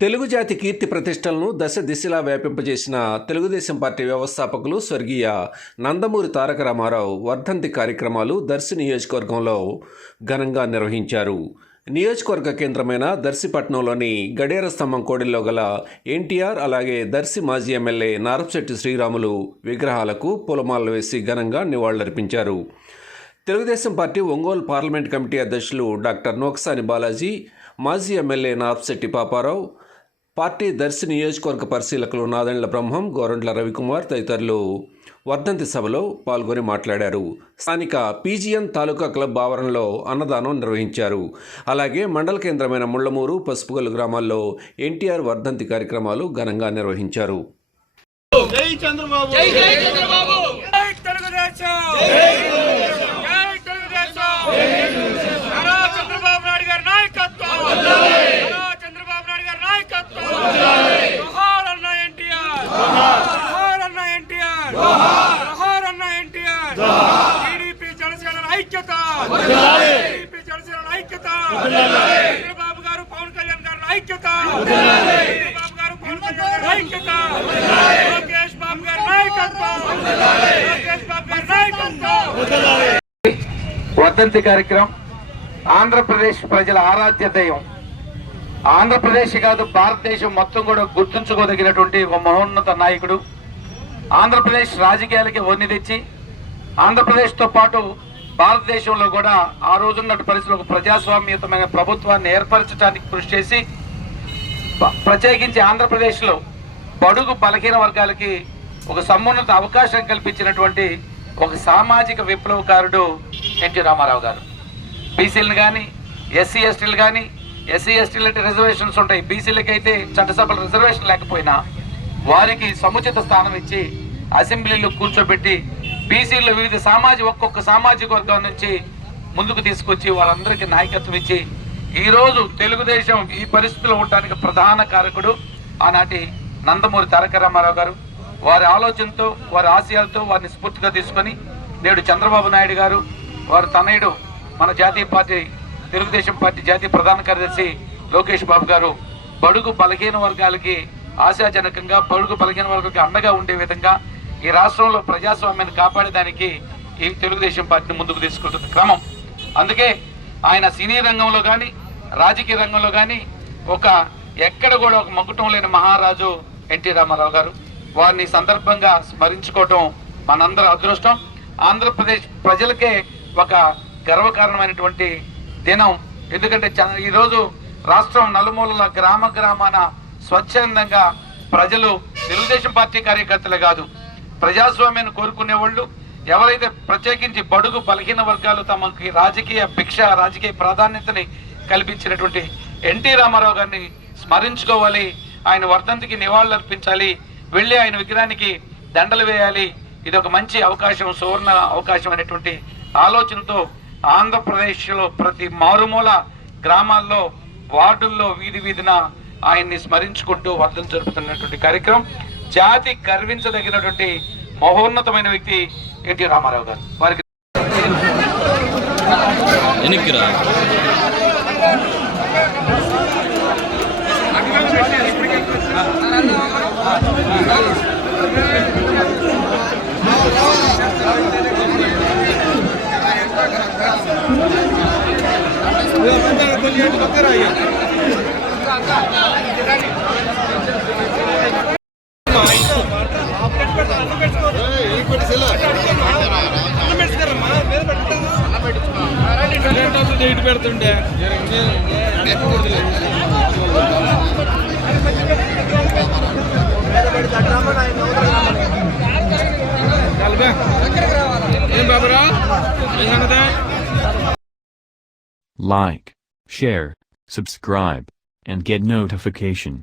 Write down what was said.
తెలుగు జాతి కీర్తి ప్రతిష్టలను దశ దిశలా వ్యాపింపజేసిన తెలుగుదేశం పార్టీ వ్యవస్థాపకులు స్వర్గీయ నందమూరి తారక రామారావు వర్ధంతి కార్యక్రమాలు దర్శి నియోజకవర్గంలో ఘనంగా నిర్వహించారు. నియోజకవర్గ కేంద్రమైన దర్శిపట్నంలోని గడియార స్తంభం కోడిల్లో గల ఎన్టీఆర్ అలాగే దర్శి మాజీ ఎమ్మెల్యే నారపశెట్టి శ్రీరాములు విగ్రహాలకు పూలమాలలు వేసి ఘనంగా నివాళులర్పించారు. Telugu Desam party Ongole parliament committee అధ్యక్షులు డాక్టర్ నోక్సాని బాలాజీ, మాజీ ఎమ్మెల్యే నారపశెట్టి పాపారావు, పార్టీ దర్శి నియోజకవర్గ పరిశీలకులు నాదెండ్ల బ్రహ్మం, గోరంట్ల రవికుమార్ తదితరులు వర్ధంతి సభలో పాల్గొని మాట్లాడారు. స్థానిక పీజీఎన్ తాలూకా క్లబ్ ఆవరణలో అన్నదానం నిర్వహించారు. అలాగే మండల కేంద్రమైన ముళ్లమూరు, పసుపుగల్లు గ్రామాల్లో ఎన్టీఆర్ వర్ధంతి కార్యక్రమాలు ఘనంగా నిర్వహించారు. జై చంద్రబాబు, జై జై చంద్రబాబు, జై తెలుగుదేశం, జై తెలుగుదేశం, జై తెలుగుదేశం, జై తెలుగుదేశం. నారా చంద్రబాబు నాయుడు గారి నాయకత్వం వర్ధిల్లాలి, నారా చంద్రబాబు నాయుడు గారి నాయకత్వం వర్ధిల్లాలి. జోహార్ అన్న ఎన్టీఆర్, జోహార్ అన్న ఎన్టీఆర్, జోహార్ అన్న ఎన్టీఆర్. టీడీపీ జనసేన ఐక్యత వర్ధిల్లాలి, టీడీపీ జనసేన ఐక్యత వర్ధిల్లాలి. చంద్రబాబు గారు పవన్ కళ్యాణ్ గారి ఐక్యత వర్ధిల్లాలి, చంద్రబాబు గారు పవన్ కళ్యాణ్ గారి ఐక్యత వర్ధిల్లాలి. వర్ధంతి కార్యక్రమం ఆంధ్రప్రదేశ్ ప్రజల ఆరాధ్య దైవం. ఆంధ్రప్రదేశ్ కాదు, భారతదేశం మొత్తం కూడా గుర్తుంచుకోదగినటువంటి ఒక మహోన్నత నాయకుడు. ఆంధ్రప్రదేశ్ రాజకీయాలకి వన్నె తెచ్చి ఆంధ్రప్రదేశ్తో పాటు భారతదేశంలో కూడా ఆ రోజున్నటి పరిస్థితుల్లో ఒక ప్రజాస్వామ్యతమైన ప్రభుత్వాన్ని ఏర్పరచడానికి కృషి చేసి ప్రత్యేకించి ఆంధ్రప్రదేశ్లో బడుగు బలహీన వర్గాలకి ఒక సమున్నత అవకాశం కల్పించినటువంటి ఒక సామాజిక విప్లవకారుడు ఎన్టీ రామారావు గారు. బీసీలను కానీ, ఎస్సీ ఎస్టీలు కానీ, ఎస్సీ ఎస్టీలు అంటే రిజర్వేషన్స్ ఉంటాయి, బీసీలకి అయితే చట్టసభల రిజర్వేషన్ లేకపోయినా వారికి సముచిత స్థానం ఇచ్చి అసెంబ్లీలో కూర్చోబెట్టి బీసీల్లో వివిధ ఒక్కొక్క సామాజిక వర్గం నుంచి ముందుకు తీసుకొచ్చి వారందరికీ నాయకత్వం ఇచ్చి ఈరోజు తెలుగుదేశం ఈ పరిస్థితిలో ఉండడానికి ప్రధాన కారకుడు ఆనాటి నందమూరి తారక రామారావు గారు. వారి ఆలోచనతో, వారి ఆశయాలతో వారిని స్ఫూర్తిగా తీసుకొని నేడు చంద్రబాబు నాయుడు గారు, వారి తనయుడు మన జాతీయ పార్టీ తెలుగుదేశం పార్టీ జాతీయ ప్రధాన కార్యదర్శి లోకేష్ బాబు గారు బడుగు బలహీన వర్గాలకి ఆశాజనకంగా, బడుగు బలహీన వర్గాలకి అండగా ఉండే విధంగా ఈ రాష్ట్రంలో ప్రజాస్వామ్యాన్ని కాపాడేదానికి ఈ తెలుగుదేశం పార్టీని ముందుకు తీసుకుంటున్న క్రమం. అందుకే ఆయన సినీ రంగంలో కానీ, రాజకీయ రంగంలో కానీ ఎక్కడ కూడా ఒక మకుటం లేని మహారాజు ఎన్టీ రామారావు గారు. వారిని సందర్భంగా స్మరించుకోవటం మనందరి అదృష్టం. ఆంధ్రప్రదేశ్ ప్రజలకే ఒక గర్వకారణమైనటువంటి దినం. ఎందుకంటే ఈరోజు రాష్ట్రం నలుమూలల గ్రామాన స్వచ్ఛందంగా ప్రజలు తెలుగుదేశం పార్టీ కార్యకర్తలే కాదు, ప్రజాస్వామ్యాన్ని కోరుకునే వాళ్ళు ఎవరైతే ప్రత్యేకించి బడుగు బలహీన వర్గాలు తమకి రాజకీయ ప్రాధాన్యతని కల్పించినటువంటి ఎన్టీ రామారావు గారిని స్మరించుకోవాలి, ఆయన వర్ధంతికి నివాళులర్పించాలి, వెళ్ళి ఆయన విగ్రహానికి దండలు వేయాలి. ఇది ఒక మంచి అవకాశం, సువర్ణ అవకాశం అనేటువంటి ఆలోచనతో ఆంధ్రప్రదేశ్లో ప్రతి మారుమూల గ్రామాల్లో, వార్డుల్లో, వీధిన ఆయన్ని స్మరించుకుంటూ వర్ధంతి జరుపుతున్నటువంటి కార్యక్రమం. జాతి గర్వించదగినటువంటి మహోన్నతమైన వ్యక్తి ఎన్టీ రామారావు గారు. వారికి పెడుతుండే Like, share, subscribe, and get notification.